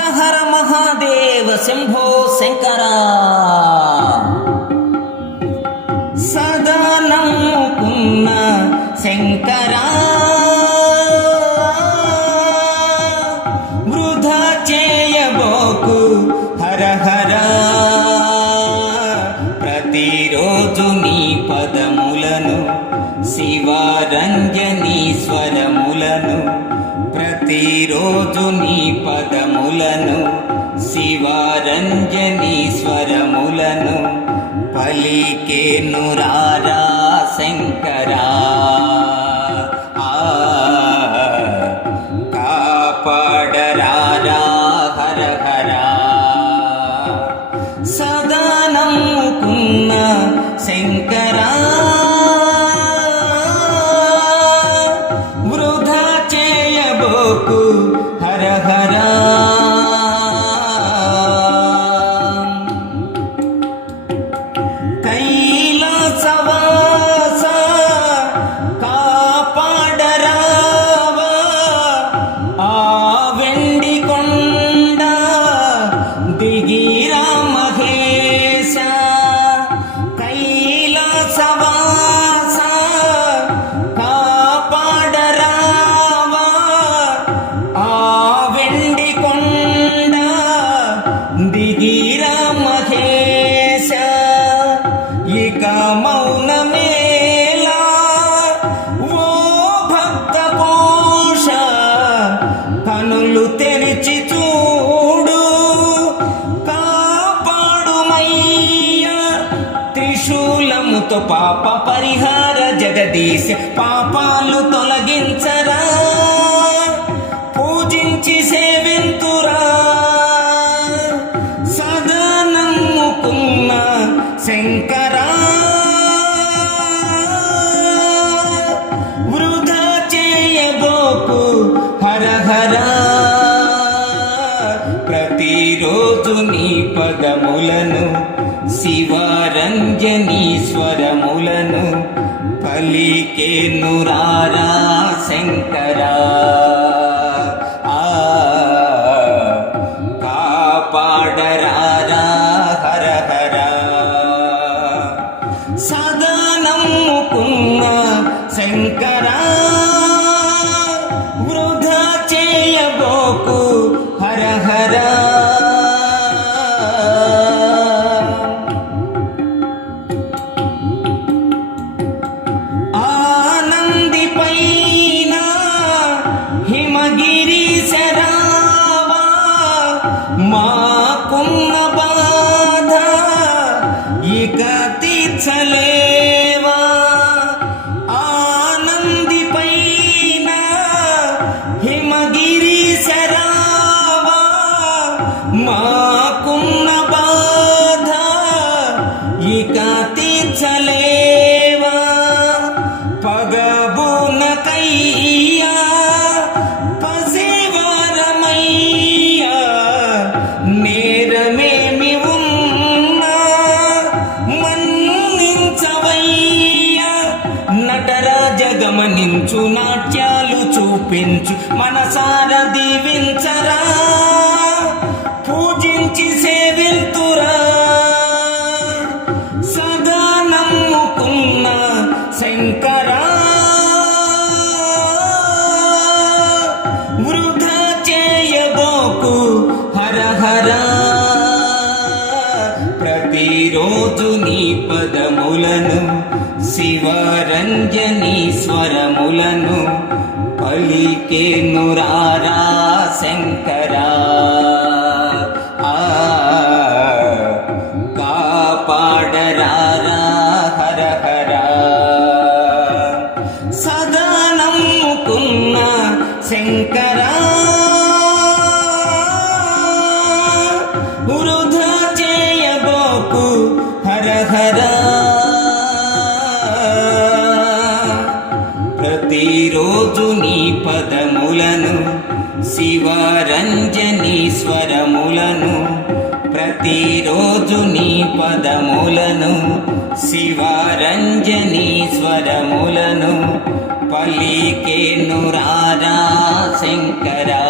హర హర మహాదేవ శంభో శంకర. సదా నమ్ముకున్న శంకరా. వృధా చేయబోకు హర హర. ప్రతిరోజు నీ పదములను శివరంజనీ స్వరములను ప్రతిరోజు నీ పదములను శివరంజనీ స్వరములను పలికే నురారా శంకరా. ఆ కాపాడరారా హర హరా సదా నమ్ముకున్న శంకరా. త్రిశూలముతో పాప పరిహార జగదీశ పాపాలు తొలగించరా పూజించి సేవింతురా. సదా నమ్ముకున్న శంకరా వృధా చేయబోకు హర హరా ప్రతిరోజు నీ పదములను శివరంజనీశ్వరములను పలికే నురారా శంకరా. ఇక తీర్చలేవా పగబునకయ్యా పసేవారమయ్యా నేరమేమి ఉన్నా మన్నించవయ్యా. నటరాజ గమనించు నాట్యాలు చూపించు మనసార దీవించరా? పూజించి ప్రతిరోజు నీ పదములను శివరంజని స్వరములను పలికే నురారా శంకరా. హర హర ప్రతిరోజు నీ పదములను శివరంజని స్వరములను ప్రతిరోజు నీ పదములను శివరంజని స్వరములను పలికేను నురారా శంకరా.